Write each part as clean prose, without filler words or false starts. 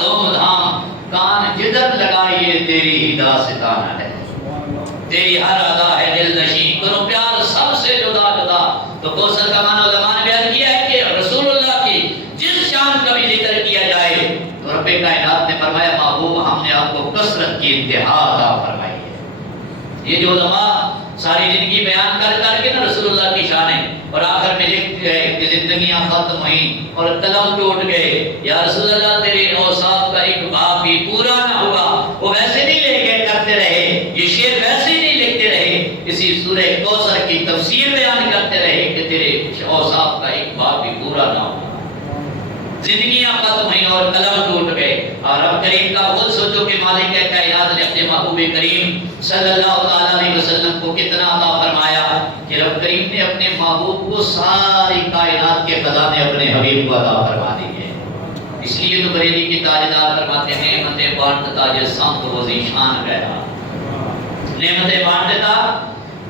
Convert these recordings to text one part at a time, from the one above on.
دھوم دھام کان جدھر لگائیے تیری ہی داستان ہے، تیری ہر ادا ہے دل نشین، کرو پیار سب سے جدا جدا۔ تو کوثر کا معنی علماء نے بیان کیا ہے کہ رسول اللہ کی جس شان کا بھی ذکر کیا جائے تو رب کائنات نے فرمایا محبوب ہم نے آپ کو کثرت کی انتہا عطا فرمائی ہے۔ یہ جو علماء ساری زندگی بیان کر کر کے نا رسول اللہ کی شانیں، اور آخر میں لکھ گئے کہ زندگیاں ختم ہوئیں اور قلم ٹوٹ گئے، یا رسول اللہ تیرے اوصاف کا ایک باب بھی پورا نہ ہوا۔ وہ ویسے نہیں لے کے کرتے رہے، یہ شعر ویسے ہی نہیں لکھتے رہے، اسی سورہ کوثر کی تفسیر بیان کرتے رہے کہ تیرے اوصاف کا ایک باب بھی پورا نہ ہوا۔ زندگیاں ختم ہوئیں اور قلم ٹوٹ گئے، اور رب کریم کا خود سوچو کہ مالک کائنات نے اپنے محبوب کریم صلی اللہ تعالی علیہ وسلم کو کتنا عطا فرمایا کہ رب کریم نے اپنے محبوب کو ساری کائنات کے خزانے اپنے حبیب کو عطا فرما دیے۔ اس لیے تو بریلی کی تاجدار فرماتے ہیں نعمتیں بانٹتا جس سمت وہ ذیشان گیا، نعمتیں بانٹتا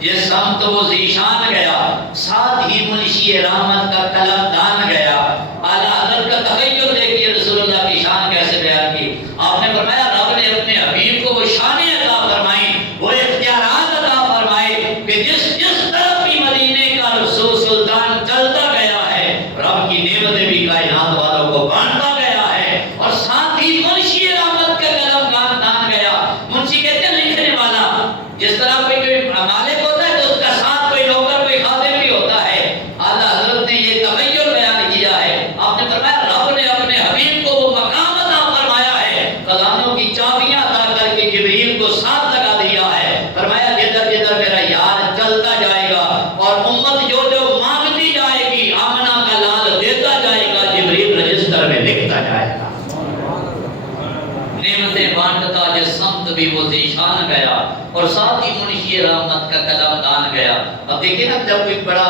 جس سمت وہ ذیشان گیا، ساتھ ہی منشی رحمت کا قلم دان گیا۔ اعلیٰ حضرت کا تخیل دیکھیے رسول اللہ کی شان کیسے بیان کی۔ آپ نے فرمایا رب نے اپنے حبیب کو وہ شانیں عطا فرمائی، وہ اختیارات عطا فرمائے کہ جس طرف بھی مدینے کا رسول سلطان چلتا گیا ہے، رب کی نعمتیں بھی کائنات والوں کو بانٹتا گیا ہے، اور ساتھ ہی منشی رحمت کا قلم دان گیا۔ منشی کہتے ہیں لکھنے والا، جس طرح کوئی مالک ہوتا ہے تو اس کا ساتھ کوئی نوکر کوئی خادم بھی ہوتا ہے۔ اعلیٰ حضرت نے یہ تخیل بیان کیا ہے۔ آپ نے فرمایا رب نے اپنے حبیب کو وہ مقام عطا فرمایا ہے، خزانوں کی چابیاں عطا کر کے جبریل کو ساتھ لگا دیا ہے۔ فرمایا جدھر جدھر میرا یار چلتا جائے گا اور امت جو جو مانگتی جائے گی آمنہ کا لال دیتا جائے گا، جبریل رجسٹر میں لکھتا جائے گا۔ نعمتیں بانٹتا جس سمت بھی وہ ذیشان گیا، اور ساتھ ہی منشی رحمت کا قلم دان گیا۔ اب دیکھیں نا جب کوئی بڑا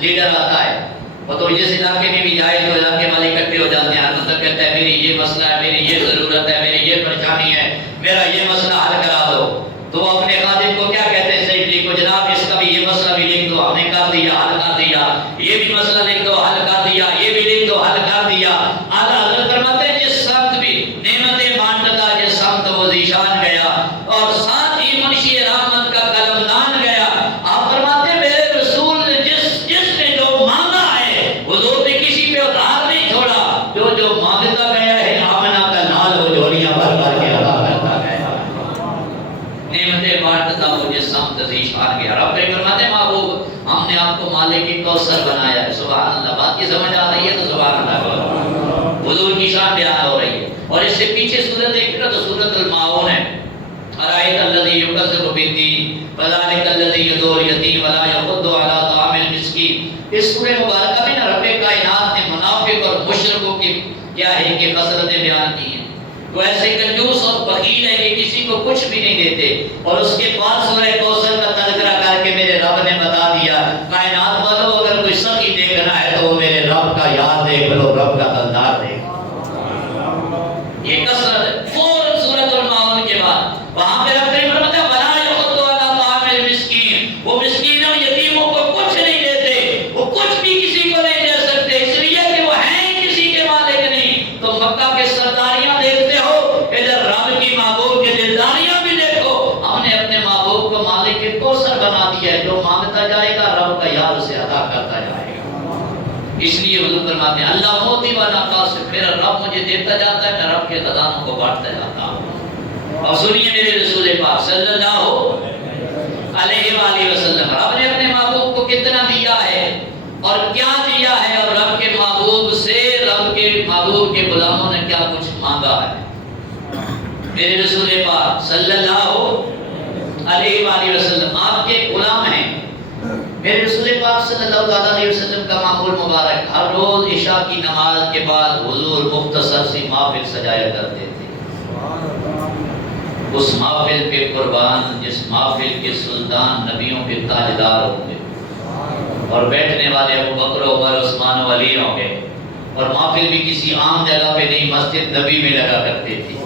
لیڈر آتا ہے وہ تو جس علاقے میں بھی جائے تو علاقے والے اکٹھے ہو جاتے ہیں، مطلب کہتا ہے میری یہ مسئلہ ہے، میری یہ ضرورت ہے، میری یہ پریشانی ہے، میرا یہ مسئلہ حل کرا دو۔ تو وہ اپنے خادم کو کیا کہتے ہیں سیکرٹری کو، جناب اس کا بھی یہ مسئلہ بھی لکھ دو، ہم نے کر دیا حل کر دیا، یہ بھی مسئلہ لکھ دو حل کر دیا، یہ بھی لکھ دو حل کر دیا۔ اعلیٰ حضرت فرماتے ہیں جس سمت بھی نعمتیں بانٹتا جس سمت وہ ذیشان گیا، اور ساتھ ہی منشی رحمت کا قلم دان گیا۔ آپ فرماتے ہیں میرے رسول نے جس نے جو مانگا ہے حضور نے کسی پہ ادھار نہیں چھوڑا، جو مانگتا گیا ہے آمنہ کا لال وہ جھولیاں بھر بھر کے عطا کرتا گیا۔ نعمتیں بانٹتا وہ جس سمت ذیشان گیا۔ رب فرماتے ہیں محبوب ہم نے آپ کو مالک کی کوثر بنایا ہے۔ سبحان اللہ، بات کی سمجھ آ رہی ہے تو سبحان اللہ، حضور کی شان بیان ہو رہی ہے۔ اور اس سے پیچھے سورت دیکھ نا تو سورت الماعون ہے، ارائیت الذی یکذب بالدین فذلک الذی یدعو الیتیم ولا یحض علی طعام المسکین۔ اس سورہ مبارکہ میں رب کائنات نے منافق اور مشرکوں کی کیا ہے کہ خصلتیں بیان کی ہیں۔ وہ ایسے کنجوس اور بخیل ہے کہ کسی کو کچھ بھی نہیں دیتے، اور اس کے بعد سورہ کوثر کا تذکرہ کر کے میرے رب نے بتا دیا کائنات والوں اگر کوئی سخی دیکھنا ہے تو وہ میرے رب کا یاد دیکھ لو، رب کا دلدار دیکھ لو۔ یہ کثرت فوراً سورۃ الماعون کے بعد وہاں پہ رب نے فرمایا ولا یحض علی طعام المسکین، وہ مسکینوں یتیموں کو کچھ نہیں دیتے، وہ کچھ بھی کسی کو نہیں دے سکتے، اس لیے کہ وہ ہیں کسی کے مالک نہیں۔ تو مکہ کے سرداریاں دیکھتے ہو، ادھر رب کی محبوب کی دلداریاں بھی دیکھو۔ ہم نے اپنے محبوب کو مالک کے کوثر بنا دیا ہے، جو مانگتا جائے گا رب کا یاد اسے عطا کرتا جائے گا۔ اس لیے حضور فرماتے ہیں اللہ موتی و ناقاص، میرا رب مجھے دیتا جاتا ہے، میں رب کے خزانوں کو بانٹتا جاتا ہوں۔ اور سنیے میرے رسول پاک صلی اللہ علیہ وآلہ وسلم، رب نے اپنے محبوب کو کتنا دیا ہے اور کیا دیا ہے، اور رب کے محبوب سے رب کے محبوب کے غلاموں نے کیا کچھ مانگا ہے۔ میرے رسول پاک صلی اللہ علیہ وآلہ وسلم آپ کے غلام ہیں۔ میرے رسول پاک صلی اللہ علیہ وسلم کا معمول مبارک ہر روز عشاء کی نماز کے بعد حضور مختصر سی محفل سجایا کرتے تھے۔ اس محفل پہ قربان جس محفل کے سلطان نبیوں کے تاجدار ہوں گے، اور بیٹھنے والے ابو بکر عمر عثمان و علی ہوں گے، اور محفل بھی کسی عام جگہ پہ نہیں مسجد نبی میں لگا کرتے تھے۔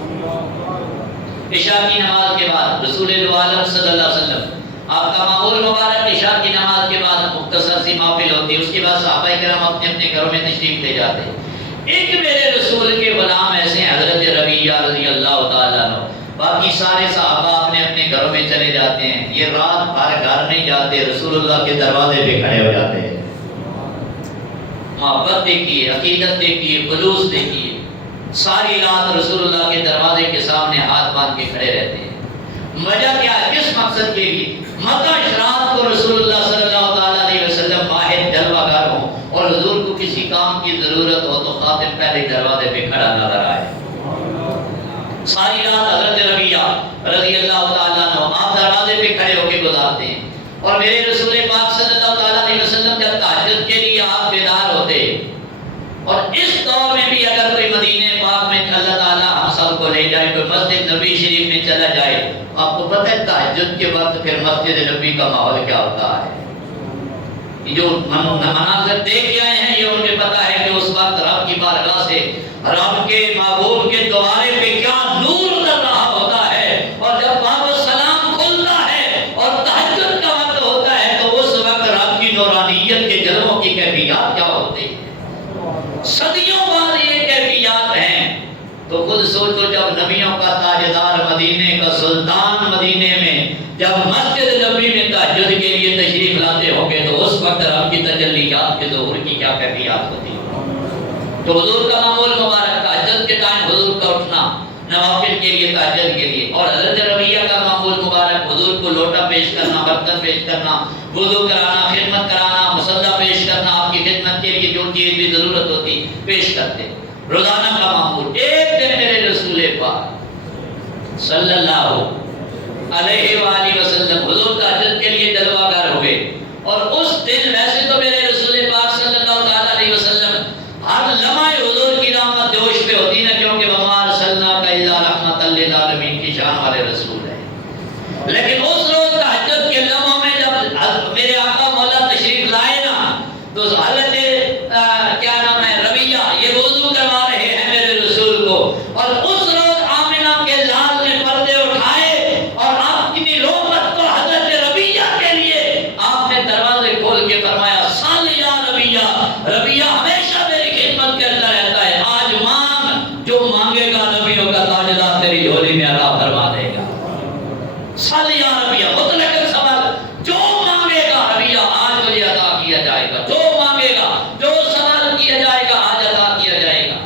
عشاء کی نماز کے بعد رسول عالم صلی اللہ علیہ وسلم آپ کا معمول مبارک عشاء کی نماز کے بعد مختصر سی محفل ہوتی ہے، اس کے بعد صحابہ کرام اپنے اپنے گھروں میں تشریف لے جاتے۔ ایک میرے رسول کے غلام ایسے حضرت باقی سارے صحابہ اپنے اپنے گھروں میں چلے جاتے ہیں، یہ رات بھر گھر نہیں جاتے، رسول اللہ کے دروازے پہ کھڑے ہو جاتے ہیں۔ محبت دیکھیے، عقیدت دیکھیے، خلوص دیکھیے، ساری رات رسول اللہ کے دروازے کے سامنے ہاتھ باندھ کے کھڑے رہتے ہیں۔ وجہ کیا ہے؟ کس مقصد کے لیے؟ مکہ رات کو رسول اللہ صلی اللہ تعالیٰ علیہ وسلم باہر جلوہ گر ہوں اور حضور کو کسی کام کی ضرورت ہو تو خاتم پہلے دروازے پہ کھڑا نظر آئے۔ ساری رات حضرت ربیہ رضی اللہ تعالیٰ عنہ آپ دروازے پہ کھڑے ہو کے گزارتے ہیں، اور میرے رسول پاک صلی اللہ تعالیٰ علیہ وسلم جب تہجد کے لیے آپ بیدار ہوتے، اور اس دور میں بھی اگر کوئی مدینہ پاک میں اللہ تعالیٰ ہم سب کو لے جائے، کوئی مسجد نبی شریف میں چلا جائے، آپ کو پتہ ہے تہجد کے وقت پھر مسجد نبی کا ماحول کیا ہوتا ہے؟ جو مناظر دیکھ کے آئے ہیں یہ ان کو پتہ ہے کہ اس وقت رب کی بارگاہ سے رب کے محبوب کے دوارے پہ کیا نور اتر رہا ہوتا ہے، اور جب باب السلام کھلتا ہے اور تہجد کا وقت ہوتا ہے تو اس وقت رب کی نورانیت کے جلووں کی کیفیات کیا ہوتی ہے؟ صدیوں بعد یہ کیفیات ہیں۔ تو خود سوچو جب نبیوں کا تاجدار مدینے کا سلطان مدینے میں جب مسجد نبی میں تہجد کے لیے تشریف لاتے ہوں گے تو اس وقت رب کی تجلیات کے ظہور کی کیا کیفیات ہوتی ہے۔ تو حضور کا معمول مبارک تہجد کے ٹائم حضور کا اٹھنا نوافل کے لیے، تہجد کے لیے، اور حضرت ربیہ کا معمول مبارک حضور کو لوٹا پیش کرنا، برتن پیش کرنا، وضو کرانا، خدمت کرانا، مصلی پیش کرنا، آپ کی خدمت کے لیے جو چیز بھی ضرورت ہوتی پیش کرتے، روزانہ کا معمول۔ ایک دن میرے رسول پاک صلی اللہ علیہ وآلہ وسلم حضور تہجد کے لیے جلوہ گر ہوئے، اور اس دن ویسے تو میرے رسول پاک صلی اللہ تعالیٰ علیہ وسلم ہر لمحہ حضور کی رحمت جوش پہ ہوتی نا، کیونکہ وما ارسلناک الا رحمۃ للعالمین کی شان والے رسول ہیں، لیکن اس روز تہجد کے لمحوں میں جب میرے آقا مولا تشریف لائے نا تو حضرت کیا نام ہے ربیہ یہ وضو کروا رہے ہیں میرے رسول کو، اور اس روز آمنہ کے لال نے پردے اٹھائے اور آپ کی رحمت کو حضرت ربیہ کے لیے آپ نے دروازے کھول کے فرمایا صل یا ربیہ، ربیہ ہمیشہ میری خدمت کرتا رہتا ہے، آج مانگ، جو مانگے گا نبیوں کا تاجدار تیری جھولی میں عطا فرما دے گا۔ صل یا ربیہ مطلق صبر، جو مانگے گا ربیہ آج تجھے عطا کیا جائے گا، جو مانگے گا، جو سوال کیا جائے گا آج عطا کیا جائے گا۔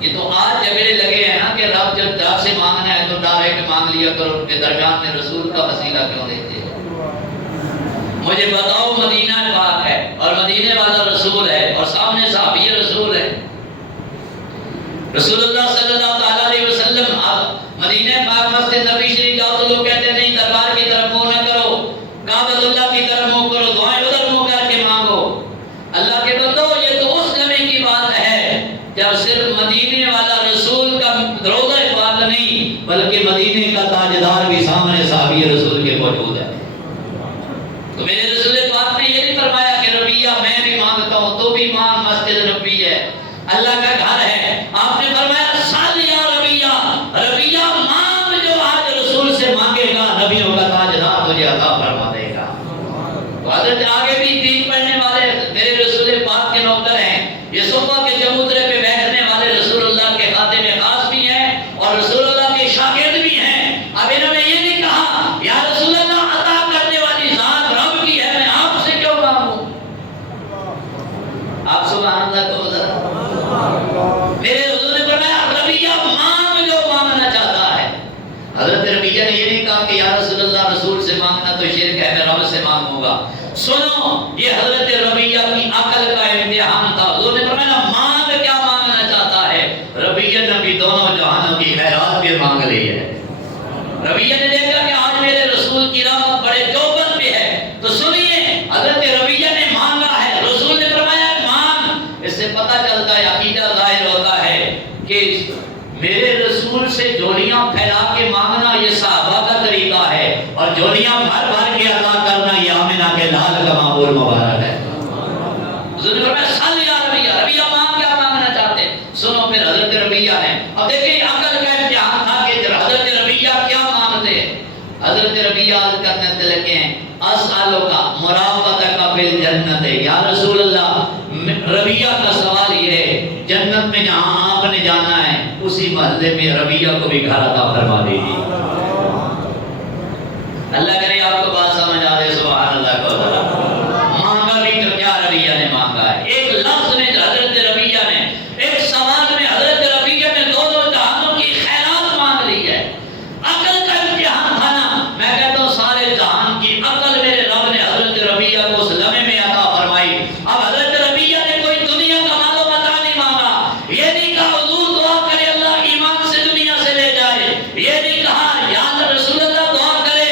یہ تو آج جھگڑے لگے ہیں نا کہ رب جب در سے مانگنا ہے تو ڈائریکٹ مانگ لیا کرو، کہ درمیان میں رسول کا وسیلہ کیوں دیتے ہیں؟ مجھے بتاؤ مدینہ پاک ہے اور مدینے والا رسول ہے اور سامنے صحابی رسول ہے، رسول اللہ صلی اللہ تعالیٰ علیہ وسلم آپ مدینہ پاک مسجد نبی شریف جاؤ تو لوگ کہتے ہیں نہیں دربار کی طرف منہ نہ کرو، کعبۃ اللہ کی طرف منہ کرو، دعائیں ادھر منہ کر کے مانگو۔ اللہ کے بندو یہ تو اس لمحے کی بات ہے جب صرف مدینے والا رسول کا روضہ پاک نہیں بلکہ مدینے کا تاجدار بھی سامنے صحابی رسول کے موجود ہے۔ تو میرے رسول پاک نے یہ نہیں فرمایا کہ ربیہ میں بھی مانگتا ہوں تو بھی مانگ، مسجد نبی ہے، اللہ کا گھر ہے، آپ نے فرمایا صل یا ربیہ، ربیہ مانگ، جو آج رسول سے مانگے گا نبیوں کا تاجدار تجھے عطا فرما دے گا۔ تو حضرت آگے بھی دین پڑھنے والے میرے رسول پاک کے نوکر ہیں، یہ صفہ کے چبوترے پہ بیٹھنے والے رسول اللہ کے خاتم خاص بھی ہیں اور رسول اللہ کے شاگرد بھی ہیں۔ اب انہوں نے یہ نہیں کہا یا رسول اللہ عطا کرنے والی ذات رب کی ہے، میں آپ سے کیوں مانگوں؟ آپ سبحان اللہ کو میرے حضور نے فرمایا ربیہ مانگ جو مانگنا چاہتا ہے۔ حضرت ربیہ نے یہ نہیں کہا کہ یا رسول اللہ رسول سے مانگنا تو شرک ہے، میں رب سے مانگوں گا۔ سنو یہ حضرت ربیہ کی عقل کا امتحان تھا۔ حضور نے فرمایا مانگ کیا مانگنا چاہتا ہے؟ ربیہ نے بھی دونوں جہانوں کی خیرات بھی مانگ لی ہے۔ ربیہ نے دیکھا کہ آج میرے رسول کی رحمت بڑے چوبن پہ ہے، تو سنیے حضرت ربیہ نے مانگا ہے، رسول نے فرمایا مانگ۔ اس سے پتہ چلتا ہے، عقیدہ ظاہر ہوتا ہے کہ میرے رسول سے جولیاں پھیلا کے مانگنا یہ صحابہ کا طریقہ ہے، اور جولیاں بھر بھر کے عطا کرنا یہ آمنہ کے لال کا معمول مبارک ہے۔ حضور نے فرمایا صل یا ربیہ، ربیہ مانگ کیا مانگنا چاہتے ہیں؟ سنو پھر حضرت ربیہ نے، اب دیکھیں عقل کا امتحان تھا کہ حضرت ربیہ کیا مانگتے ہیں۔ حضرت ربیہ عرض کرنے لگے ہیں اسالک مرافقتک فی الجنت، یا رسول اللہ ربیہ کا سوال یہ ہے جنت میں جہاں آپ نے جانا ہے اس اسی محلے میں ربیہ کو بھی گھر عطا فرما دیجیے۔ اللہ کرے آپ کو بات سمجھ آ رہے، سبحان اللہ کو مانگا بھی تو کیا ربیہ نے مانگا ہے۔ ایک لفظ میں حضرت ربیہ نے، ایک سوال میں حضرت ربیہ نے دونوں جہانوں کی خیرات مانگ لی ہے۔ عقل کا امتحان تھا نا، میں کہتا ہوں سارے جہان کی عقل میرے رب نے حضرت ربیہ کو اس لمحے میں عطا فرمائی۔ اب حضرت ربیہ نے کوئی دنیا کا مال و متاع نہیں مانگا، یہ نہیں کہا حضور دعا کرے اللہ ایمان سے دنیا سے لے جائے، یہ نہیں کہا یا رسول اللہ دعا کرے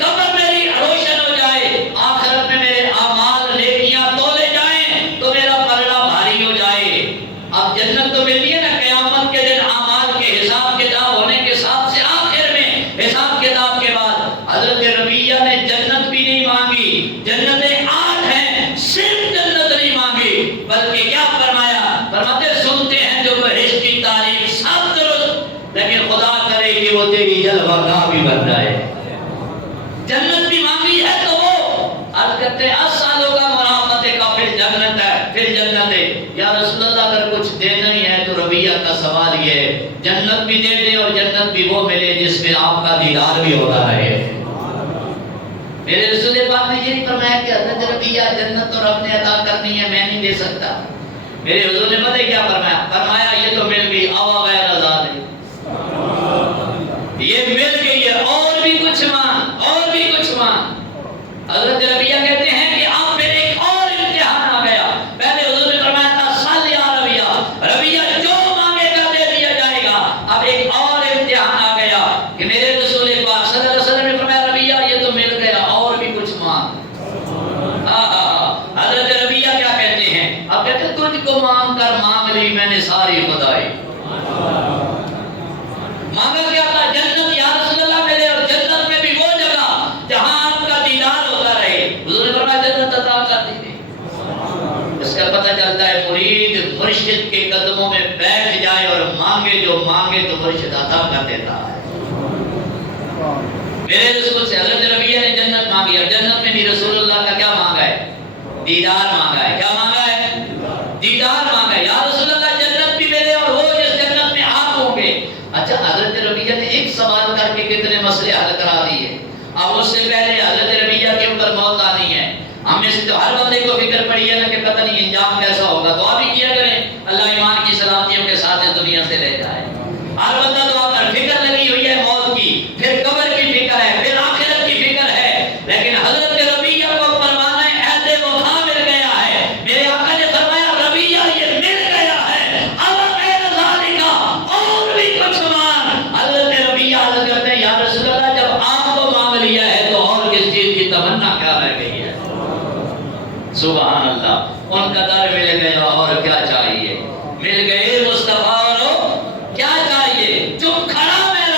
قبر میری روشن ہو جائے، آخرت میں میرے اعمال نیکیاں تولے جائیں تو میرا پلڑا بھاری ہو جائے۔ اب جنت تو ملتی ہے نا قیامت کے دن اعمال کے حساب کتاب ہونے کے ساتھ سے آخر میں حساب کتاب کے بعد حضرت ربیہ نے جنت بھی نہیں مانگی، جنتیں 8 ہیں، صرف جنت نہیں مانگی بلکہ کیا فرمایا؟ فرماتے سنتے ہیں جو بہشت کی تعریف سب درست، لیکن خدا کرے کہ وہ تیری جلوہ گاہ بھی بن جائے۔ جنت بھی مانگی ہے تو وہ عرض کرتے ہیں اسالوں کا مرامت کا پھر جنت ہے، پھر جنت ہے۔ یا رسول اللہ اگر کچھ دینا ہی ہے تو ربیہ کا سوال یہ ہے جنت بھی دے دے اور جنت بھی وہ ملے جس میں آپ کا دیدار بھی ہوتا رہے۔ میرے رسول پاک نے یہ نہیں فرمایا کہ حضرت ربیہ جنت تو رب نے عطا کرنی ہے میں نہیں دے سکتا۔ میرے حضور نے پتہ کیا فرمایا؟ فرمایا یہ تو مل گئی اوا غیر آزاد ہے، یہ مل گئی ہے اور بھی کچھ مان، اور بھی کچھ مان۔ حضرت ربیہ کہتے ہیں کہ اب پھر ایک اور امتحان آ گیا۔ پہلے حضور نے فرمایا تھا سل یا ربیہ، ربیہ جو مانگے گا دے دیا جائے گا۔ اب ایک اور امتحان آ گیا کہ میرے رسول پاک صلی اللہ علیہ وسلم نے فرمایا ربیہ یہ تو مل گیا اور بھی کچھ مانگ۔ حضرت ربیہ کیا کہتے ہیں؟ اب کہتے ہیں تجھ کو مانگ کر مانگ لی میں نے ساری خدائی۔ مانگا کیا تھا؟ جنت یا رسول اللہ ملے اور جنت میں بھی وہ جگہ جہاں آپ کا دیدار ہوتا رہے۔ حضور نے فرمایا جنت عطا کر دی گئی۔ اس کا پتہ چلتا ہے مرید مرشد کے قدموں میں بیٹھ جائے اور مانگے جو مانگے تو مرشد عطا کر دیتا ہے۔ میرے رسول سے حضرت ربیہ نے جنت مانگی اور جنت میں بھی رسول اللہ کا کیا مانگا ہے؟ دیدار مانگا ہے۔ کیا مانگا ہے؟ دیدار مانگا ہے۔ یا رسول اللہ جنت بھی ملے اور وہ جس جنت میں آپ ہوں گے۔ اچھا حضرت ربیہ نے ایک سوال کر کے کتنے مسئلے حل کرا دیے۔ اب اس سے پہلے حضرت ربیہ کے اوپر موت آنی ہے۔ ہم میں سے ہر بندے کو فکر پڑی ہے نا کہ پتہ نہیں انجام کیسا ہوگا، دعا بھی کیا کریں اللہ ایمان کی سلامتیوں کے ساتھ اس دنیا سے لے جائے۔ ہر بندہ دعا کر، فکر لگی ہوئی ہے موت کی، پھر قبر کی فکر ہے، پھر آخرت کی فکر ہے، لیکن حضرت ربیہ کو پروانہ عہد وفا مل گیا ہے۔ میرے آقا نے فرمایا ربیہ یہ مل گیا ہے، اللہ غیر ذالک اور بھی کچھ مان۔ حضرت ربیہ عرض کرتے ہیں یا رسول اللہ جب آپ کو مانگ لیا ہے تو اور کس چیز کی تمنا کیا رہ گئی ہے؟ سبحان اللہ، ان کا در مل گیا اور کیا چاہیے؟ مل گئے مصطفیٰ اور کیا چاہیے؟ چپ کھڑا میں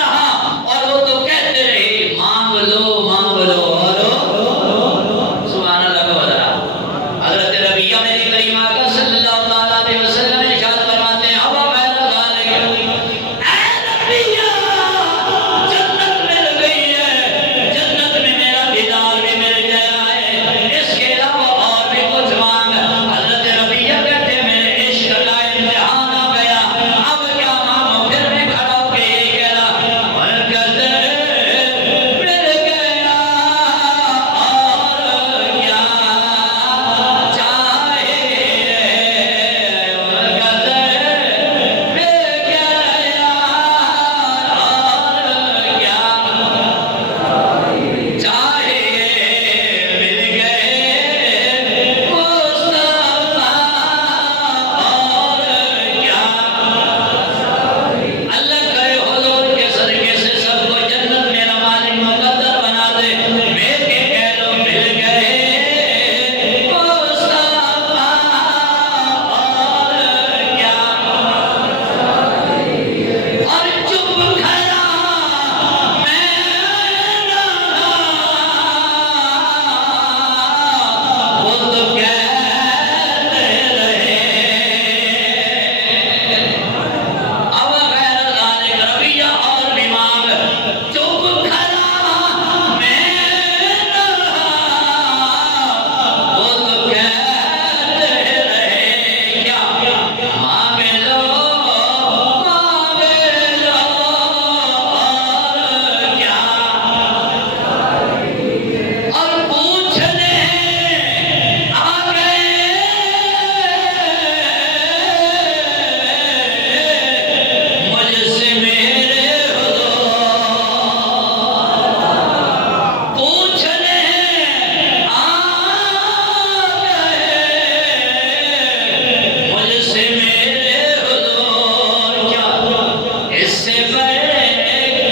اس سے بڑھ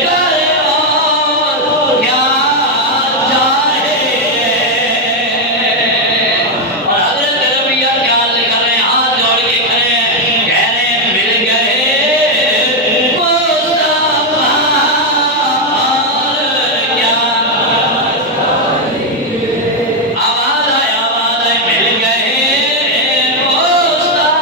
کر اور کیا چاہے. اور حضرت ربیہ خیال کر رہے ہیں، ہاتھ جوڑ کے کھڑے ہیں، کہہ رہے ہیں مل گئے مصطفیٰ اور کیا. آواز آئے مل گئے مصطفیٰ.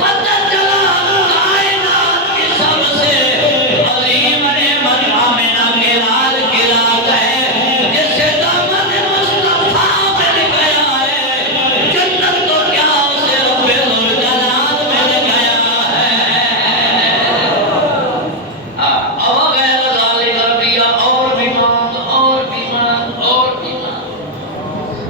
پتہ چلا کائنات کی سب سے عظیم نعمت آمنہ کے لال کی رات ہے، جس سے دامن مصطفیٰ مل گیا ہے. جنت تو کیا اسے رب ذوالجلال مل گیا ہے. اب غیر ذالک ربیہ اور بھی مانگ اور بھی مانگ اور بھی مانگ.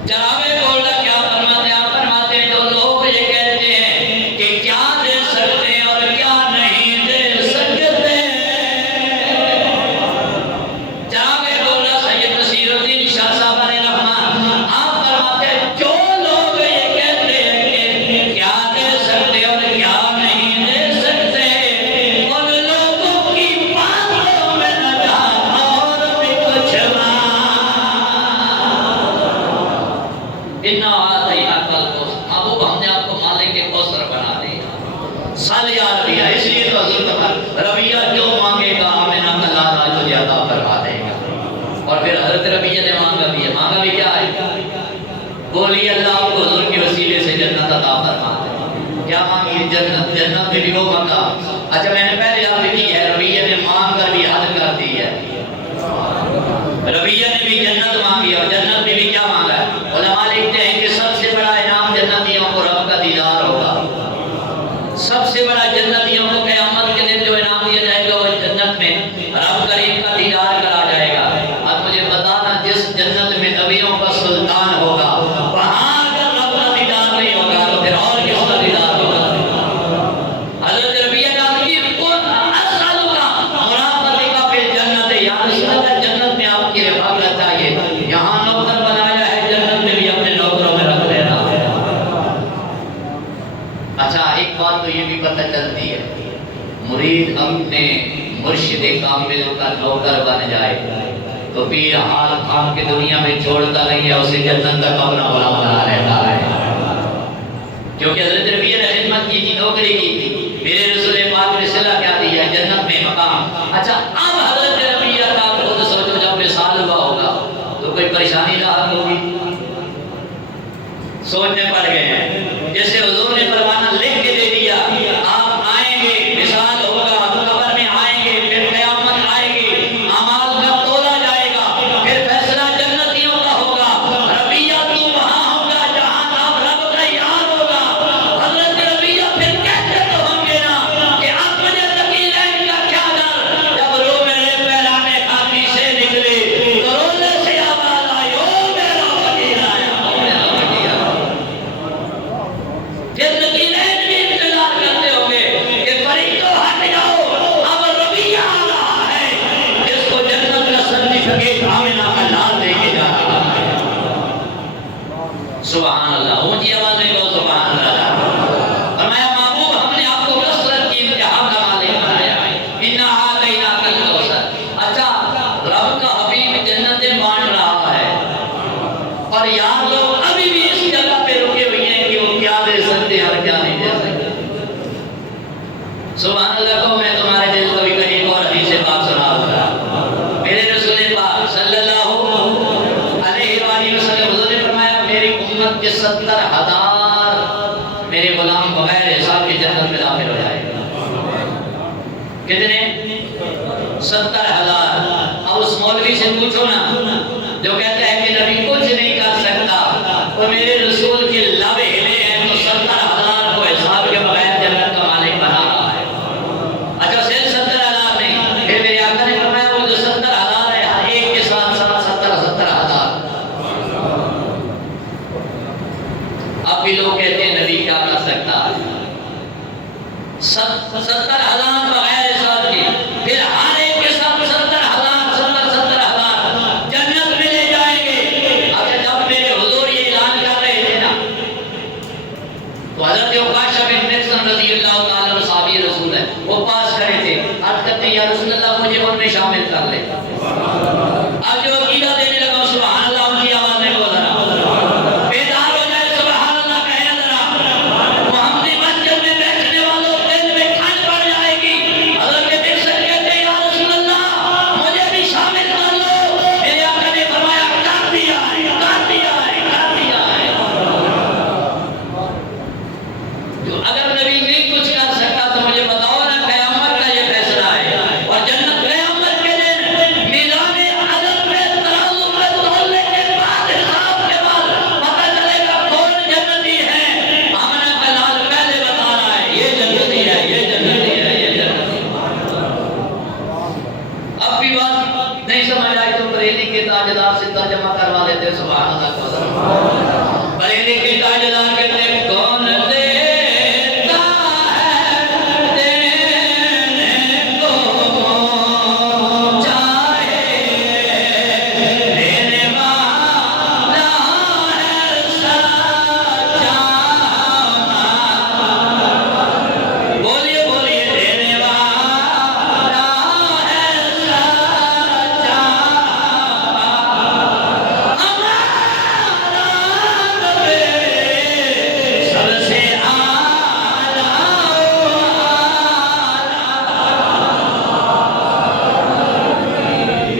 جناب گولڈا کیا فرماتے ہیں؟ آپ فرماتے ہیں جو لوگ یہ کہتے ہیں کہ کیا دے سکتے ہیں اور کیا نہیں دے سکتے. جناب گولڈا سید نصیر الدین شاہ صاحب علیہ رحمہ آپ فرماتے ہیں جو لوگ یہ کہتے ہیں کہ کیا دے سکتے اور کیا نہیں دے سکتے، ان لوگوں کی باتوں میں نہ جا اور بھی کچھ اِنَّا أَعْطَيْنَاكَ الْكَوْثَرَ. محبوب ہم نے آپ کو مالک کوثر بنا دیا. صلی یا ربیہ. اس لیے تو حضور فرمایا ربیہ جو مانگے گا آمنہ کا لالا تجھے عطا فرما دے گا. اور پھر حضرت ربیہ نے مانگا بھی کیا ہے؟ بولی اللہ آپ کو حضور کے وسیلے سے جنت عطا فرما دے. کیا مانگی؟ جنت. جنت میں بھی وہ مانگا. اچھا میں نے پہلے آپ کی ہے ربیہ نے مانگ کر بھی حد کر دی ہے. ربیہ نے بھی جنت مانگی اور جنت میں بھی کیا مانگا ہے؟ علماء لکھتے ہیں کہ سب سے بڑا انعام جنتیوں کو رب کا دیدار ہوگا. سب سے بڑا جنتیوں کو قیامت کے دن جو انعام دیا جائے گا وہ جنت میں رب کریم کا دیدار کرا جائے گا. اب مجھے بتانا جس جنت میں نبیوں کا سلطان ہوگا وہاں اگر رب کا دیدار نہیں ہوگا تو پھر اور کس کا دیدار ہوگا؟ حضرت ربیہ نے عرض کی قل اسألک مرافقتک فی الجنت. یا رسول اللہ جنت میں آپ کی رفاقت چاہیے. یہاں نوکر بنایا ہے، جنت میں بھی اپنے نوکروں میں رکھ لینا. اچھا ایک بات تو یہ بھی پتہ چلتی ہے مرید اپنے مرشد کامل کا نوکر بن جائے تو پیر حال خام کی دنیا میں چھوڑتا نہیں ہے، اسے جنت کا کمرہ بنا رہتا ہے. کیونکہ حضرت ربیہ نے خدمت کی تھی، نوکری کی تھی. میرے رسول پاک نے صلہ کیا دیا؟ جنت میں مقام. اچھا اب حضرت ربیہ کا خود سوچو جب وصال ہوا ہوگا تو کوئی پریشانی لاحق ہوگی. سوچنے پڑ گئے ہیں. جیسے حضور نے پروانہ لکھ کے دے دیا آپ آئیں گے، وصال ہوگا، قبر میں آئیں گے، پھر قیامت آئے گی، اعمال کا تولا جائے گا، پھر فیصلہ جنتیوں کا ہوگا. ربیہ تو وہاں ہوگا جہاں آپ رب کا یار ہوگا. حضرت ربیہ پھر کہتے تو ہوں گے نا کہ اب مجھے تقیلین کا کیا ڈر. جب روح میرے پیرانے خاکی سے نکلی تو رونے سے آواز آئی او میرا فقیر آیا، او میرا فقیر آیا. پھر تقیلین بھی انتظار کرتے ہوں گے کہ فریدو ہٹ جاؤ، اب ربیہ آ رہا ہے جس کو جنت کا سرٹیفکیٹ آمنہ کا لال دے کے جا رہا ہے. سبحان اللہ. اونچی آواز میں کہو سبحان اللہ. فرمایا محبوب ہم نے آپ کو کثرت کی امتحان کا مالک بنایا ہے. اِنَّا أَعْطَيْنَاكَ الْكَوْثَرَ. اچھا رب کا حبیب جنتیں بانٹ رہا ہے اور یار لوگ ابھی بھی اس جگہ پہ رکے ہوئے ہیں کہ وہ کیا دے سکتے ہیں اور کیا نہیں دے سکتے. سبحان اللہ کو میں تمہارے دل کو بھی قریب اور حدیث پاک سنا دوں. میرے رسول پاک صلی اللہ علیہ وآلہ وسلم حضور نے فرمایا میری امت کے 70,000 میرے غلام بغیر حساب کے جنت میں داخل ہو جائے گا. کتنے؟ 70,000. اب اس مولوی سے پوچھو نا جو کہتا ہے کہ نبی کچھ نہیں کر سکتا، وہ میرے رسول کے لب ہلے ہیں تو 70,000 کو حساب کے بغیر جنت کا مالک بنا رہا ہے. اچھا صرف 70,000 نہیں، پھر میرے آقا نے فرمایا وہ جو 70,000 ہے ہر ایک کے ساتھ 70,000. اب بھی لوگ کہتے ہیں نبی کیا کر سکتا ہے؟ 70,000 بغیر حساب کے، پھر ہر ایک کے ساتھ 70,000 جنت میں لے جائیں گے. اگر جب میرے حضور یہ اعلان کر رہے تھے نا تو تو حضرت عکاشہ بن محصن رضی اللہ تعالیٰ عنہ صحابی رسول ہے، وہ پاس کھڑے تھے، عرض کرتے ہیں یا رسول اللہ مجھے ان میں شامل کر لے۔ اب جو عقیدہ دینے لگا سبحان اللہ، ان کی آواز نہیں بول رہا، بیدار ہو جائے سبحان اللہ کہے ذرا، وہ ہم نے مسجد میں بیٹھنے والوں دل میں کھنڈ پڑ جائے گی۔ حضرت محصن کہتے ہیں یا رسول اللہ مجھے بھی شامل کر لو۔ میرے آقا نے فرمایا کر دیا ہے، کر دیا ہے، کر دیا ہے۔ جو اگر نبی نہیں کچھ کر سکتا تو مجھے بتاؤ نا، قیامت کا یہ فیصلہ ہے، اور جنت قیامت کے دن میدان عدل میں ترازو میں تولنے کے بعد حساب کے بعد پتہ چلے گا کون جنتی ہے۔ آمنہ کا لال پہلے بتا رہا ہے یہ جنتی ہے، یہ جنتی ہے، یہ جنتی ہے۔ اب بھی بات نہیں سمجھ آئی تو بریلی کے تاجدار سے ترجمہ کروا دیتے سبحان اللہ کو۔ بریلی کے تاجدار کہتے ہیں کون دیتا ہے دینے کو چاہے، دینے والا ہے سچا۔ بولیے بولیے دینے والا ہے سچا، ہمارا نبی سب سے اعلیٰ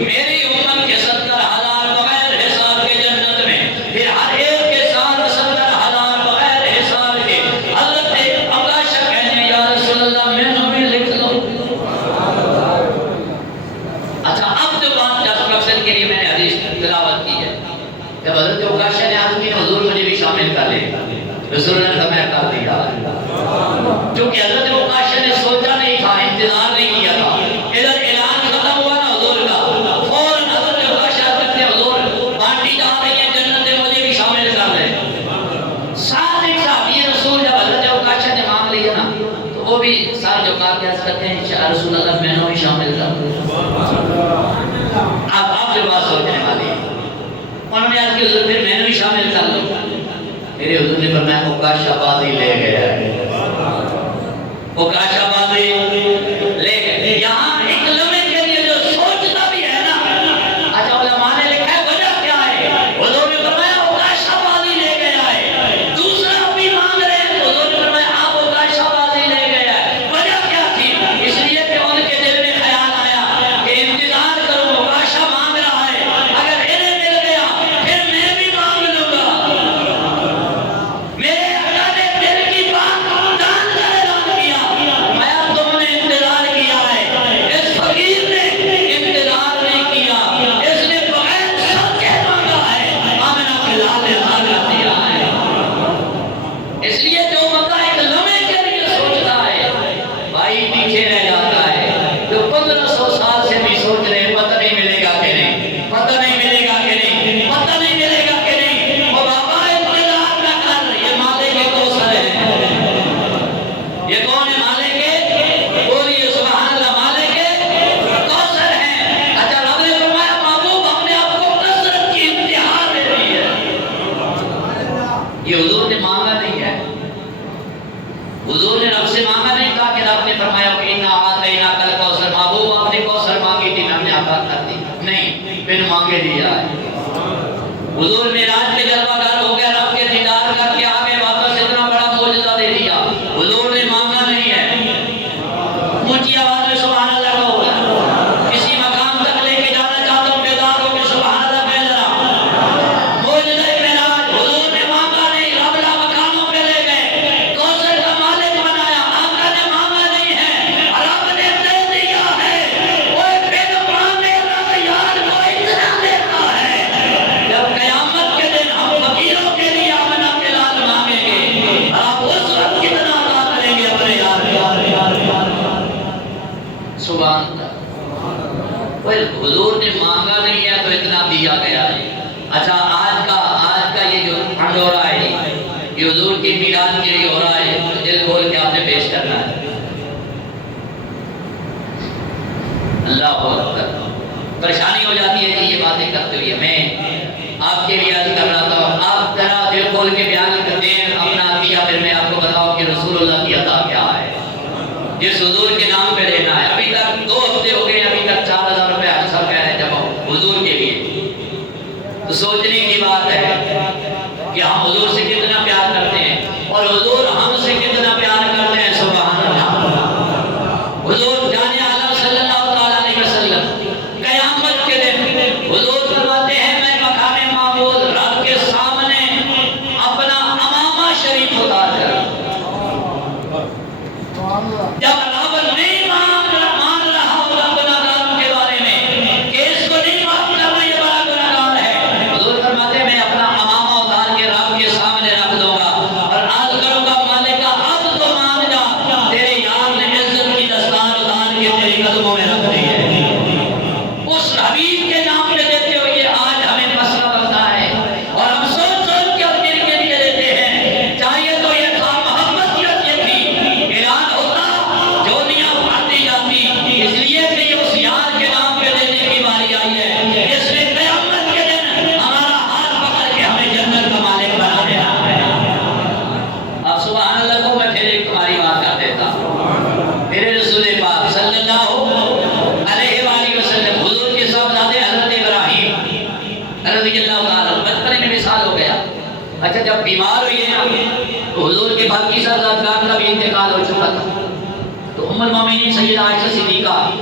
میری امت کے 70,000 بغیر حساب کے جنت میں، پھر ہر ایک کے ساتھ 70,000 بغیر حساب کے۔ حضرت عکاشہ کہنے ہیں یا رسول اللہ میں بھی لکھ لو۔ اچھا اب جو بات جس مقصد کے لیے میں نے حدیث تلاوت کی ہے، جب حضرت عکاشہ نے عرض کی حضور مجھے بھی شامل کر لے، رسول اللہ نے فرمایا کر دیا۔ چونکہ حضرت عکاشہ نے سوچا نہیں تھا، انتظار نہیں کیا تھا، ادھر اعلان ختم ہوا نا حضور کا، فوراً حضرت عکاشہ کہتے ہیں حضور پارٹی جا رہی ہے جنت میں، مجھے بھی شامل کر لے۔ ساتھ ایک صحابی رسول جب حضرت عکاشہ نے مانگ لیا نا تو وہ بھی ساتھ جو کہا کہ عرض کرتے ہیں یا رسول اللہ میں نے بھی شامل کر دیا۔ اب آپ جو بات سوچنے والی ہے، انہوں نے عرض کی حضور پھر میں نے بھی شامل کر لوں۔ میرے حضور نے فرمایا عکاشہ بازی لے گیا ہے، عکاشہ بازی لے گئے۔ یہاں ایک لمحے کے لیے جو سوچتا بھی ہے نا، اچھا علماء نے لکھا ہے وجہ کیا ہے، حضور نے فرمایا عکاشہ بازی لے گیا ہے۔ دوسرا بھی مانگ رہے ہیں تو حضور نے فرمایا آپ عکاشہ بازی لے گیا ہے۔ وجہ کیا تھی؟ اس لیے کہ ان کے دل میں خیال آیا کہ انتظار کرو، عکاشہ مانگ رہا ہے، اگر انہیں مل گیا پھر میں بھی مانگ لوں گا۔ میرے آقا نے دل کی بات جان کر اعلان کیا، میں تم نے انتظار کیا ہے، اس فقیر نے انتظار نہیں کیا، اس نے بغیر سوچے مانگا ہے، آمنہ کے لال نے مانگا دیا ہے۔ اس لیے جو بندہ ایک لمحے کے لیے سوچتا ہے بھائی پیچھے رہ جاتا ہے، جو 1500 سال سے بھی سوچ رہے ہیں پتہ نہیں ملے گا کہ نہیں، پتہ نہیں ملے گا کہ نہیں، پتہ نہیں ملے گا کہ نہیں، وہ بابا انتظار نہ کر، یہ مالک کوثر ہے۔ یہ کون ہے مالک ہے؟ بولیے سبحان اللہ، مالک کوثر ہے۔ اچھا رب نے فرمایا محبوب ہم نے آپ کو کثرت کی انتہا دے دی ہے۔ یہ حضور نے مانگا نہیں ہے، حضور نے رب سے مانگا نہیں تھا کہ رب نے فرمایا کہ اِنَّا أَعْطَيْنَاكَ الْكَوْثَرَ، محبوب آپ نے کوثر مانگی تھی ہم نے عطا کر دی، نہیں بن مانگے دیا ہے۔ حضور معراج کے جلوہ گر ہو گیا، رب کے دیدار کر کے آگے واپس اتنا بڑا معجزہ دے دیا، حضور نے مانگا نہیں ہے۔ اونچی آواز میں سبحان اللہ کہو، کسی مقام تک لے کے جانا چاہتا ہوں، بیدار ہو کے سبحان اللہ کہہ ذرا۔ معجزہ معراج حضور نے مانگا نہیں، رب لا مکانوں پہ لے گئے، کوثر کا مالک بنایا، آقا نے مانگا نہیں ہے، رب نے دے دیا ہے۔ وہ بن مانگے رب یاد کو اتنا دیتا ہے، جب قیامت کے دن ہم فقیروں کے لیے آمنہ کے لال مانگیں گے، آپ اس وقت کتنا عطا کریں گے اپنے یار۔ سبحان اللہ، حضور نے مانگا نہیں ہے تو اتنا دیا گیا ہے۔ اچھا آج کا یہ جو پھنڈ ہو رہا ہے یہ حضور کی میلاد کے لیے ہو رہا ہے، دل کھول کے آپ نے پیش کرنا ہے۔ اللہ اکبر، پریشانی ہو جاتی ہے کہ یہ باتیں کرتے ہوئے میں آپ کے لیے عرض کر رہا تھا، آپ ذرا دل کھول کے بیان کرتے ہیں اپنا عطیہ، پھر میں آپ کو بتاؤ کہ رسول اللہ کی عطا کیا ہے، جس حضور کے نام پہ دینا ہے۔ ابھی تک 2 ہفتے ہو گئے، ابھی تک 4000 روپے سب کہہ رہے ہیں جب حضور کے لیے۔ تو سوچنے کی بات ہے کہ ہم حضور سے کتنا پیار کرتے ہیں اور حضور ہم سے کتنا پیار کرتے ہیں۔ سبحان اللہ۔ حضور جان عالم صلی اللہ تعالیٰ علیہ وسلم قیامت کے دن حضور فرماتے ہیں میں مقام معبود رب کے سامنے اپنا امامہ شریف اتار کر جب رب نہیں مان رہا ہوگا گناہگاروں کے بارے میں کہ اس کو نہیں معاف کرنا یہ بڑا گناہگار ہے، حضور فرماتے ہیں میں اپنا امامہ اتار کے رب کے سامنے رکھ دوں گا اور عرض کروں گا مالکا اب تو مان جا، تیرے یار نے عزت کی دستار اتار کے تیرے قدموں میں رکھ دی ہے۔ اس حبیب کے نام پہ دیتے ہوئے آج ہمیں مسئلہ بنتا ہے اور ہم سوچ سوچ کے اپنے کے لیے دیتے ہیں۔ چاہیے تو یہ تھا محبت یہ تھی، اعلان ہوتا جو دیا پاتی جاتی، اس لیے کہ یہ اس یار کے نام پہ دینے کی باری آئی ہے جس نے قیامت کے دن ہمارا ہاتھ پکڑ کے ہمیں جنت کا مالک بنا دینا ہے۔ اب سبحان اللہ کو میں پھر ایک تمہاری بات کر دیتا ہوں۔ میرے رسول پاک صلی اللہ علیہ وآلہ وسلم حضور کے صاحبزادے حضرت ابراہیم رضی اللہ تعالیٰ بچپنے میں وصال ہو گیا۔ اچھا جب بیمار ہوئے نا تو حضور کے باقی صاحبزادگان کا بھی انتقال ہو چکا تھا، تو ام المومنین سیدہ عائشہ صدیقہ